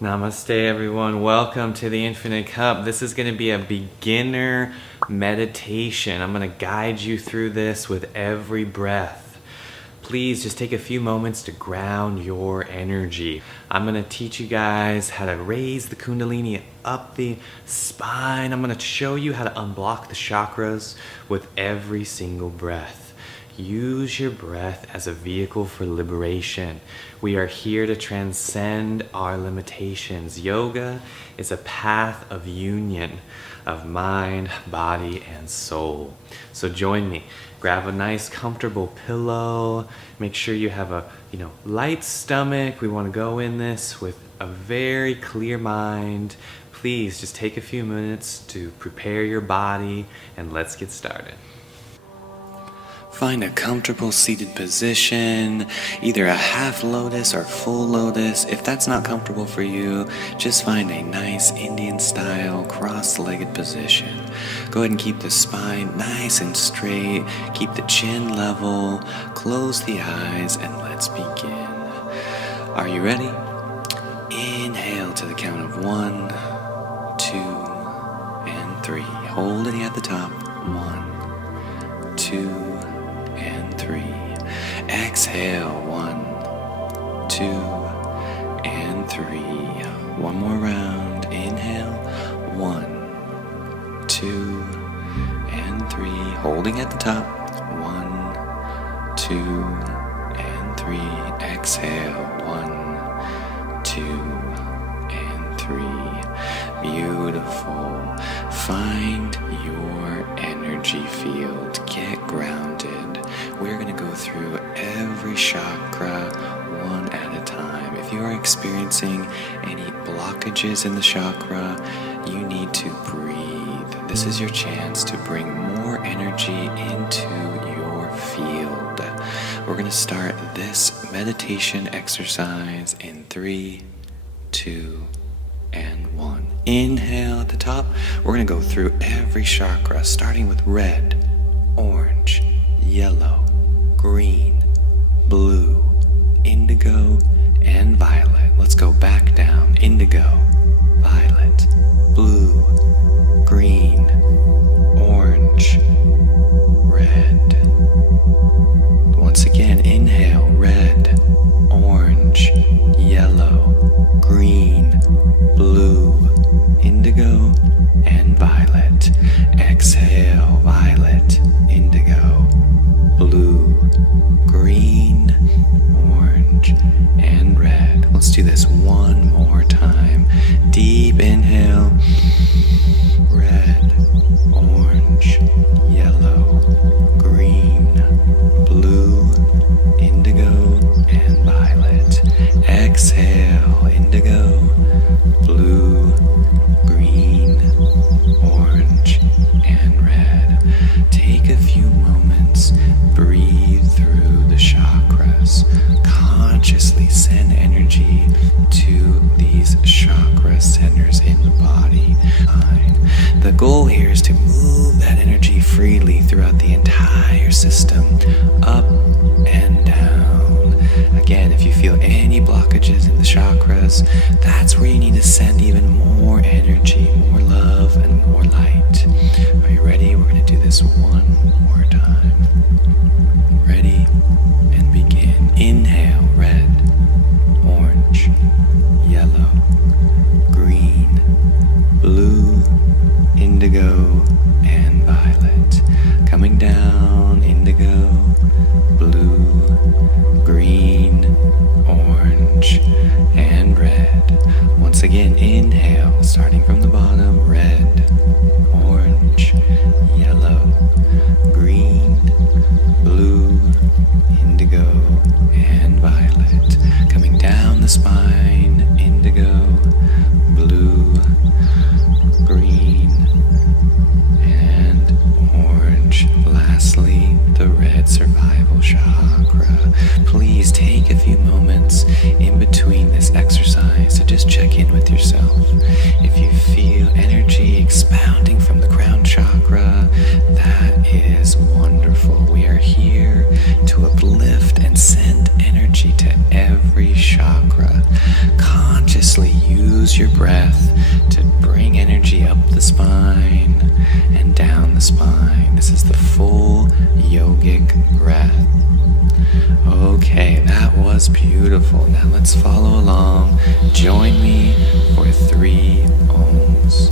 Namaste everyone, welcome to the Infinite Cup. This is going to be a beginner meditation. I'm going to guide you through this with every breath. Please just take a few moments to ground your energy. I'm going to teach you guys how to raise the Kundalini up the spine. I'm going to show you how to unblock the chakras with every single breath. Use your breath as a vehicle for liberation. We are here to transcend our limitations. Yoga is a path of union of mind, body, and soul. So join me. Grab a nice comfortable pillow. Make sure you have a light stomach. We want to go in this with a very clear mind. Please just take a few minutes to prepare your body and let's get started. Find a comfortable seated position, either a half lotus or full lotus. If that's not comfortable for you, just find a nice Indian style cross-legged position. Go ahead and keep the spine nice and straight, keep the chin level, close the eyes, and let's begin. Are you ready? Inhale to the count of 1, 2, and 3. Hold it at the top. 1, 2, and 3. Exhale. 1, 2, and 3. One more round. Inhale. 1, 2, and 3. Holding at the top. 1, 2, and 3. Exhale. 1, 2, and 3. Beautiful. Find your energy field. Get grounded. We're going to go through every chakra one at a time. If you are experiencing any blockages in the chakra, you need to breathe. This is your chance to bring more energy into your field. We're going to start this meditation exercise in 3, 2, and 1. Inhale at the top. We're going to go through every chakra, starting with red, orange, yellow, green, blue, indigo, and violet. Let's go back down. Indigo, violet, blue, green, orange, red. Once again, inhale, red, orange, yellow, green, blue, indigo, and violet. Exhale, violet, indigo, blue, green, orange, and red. Let's do this one more time. Deep inhale, red, orange, yellow, green, blue, indigo, and violet. Exhale, indigo, blue, green, orange, and red. Take a few moments, breathe through the chakras. Consciously send energy to these chakra centers in the body. The goal here is to move that energy freely throughout the entire system, up and down. Again, if you feel any blockages in the chakras, that's where you need to send even more energy, more love, and more light. Are you ready? We're going to do this one more time. Ready? And begin. Inhale, red, orange, yellow, green, blue, indigo, and violet. Coming down, indigo, blue, green, orange, and red. Once again, inhale, starting from the bottom, red, orange, yellow, green, blue, indigo, and violet. Coming down the spine, indigo, blue, green, and orange. Lastly, the red survival chakra. Please take a few moments in between this exercise to just check in with yourself. If you feel energy expounding from the crown chakra, that is wonderful. We are here to send energy to every chakra. Consciously use use your breath to bring energy up the spine and down the spine. This is the full yogic breath. Okay, that was beautiful. Now let's follow along. Join me for 3 ohms.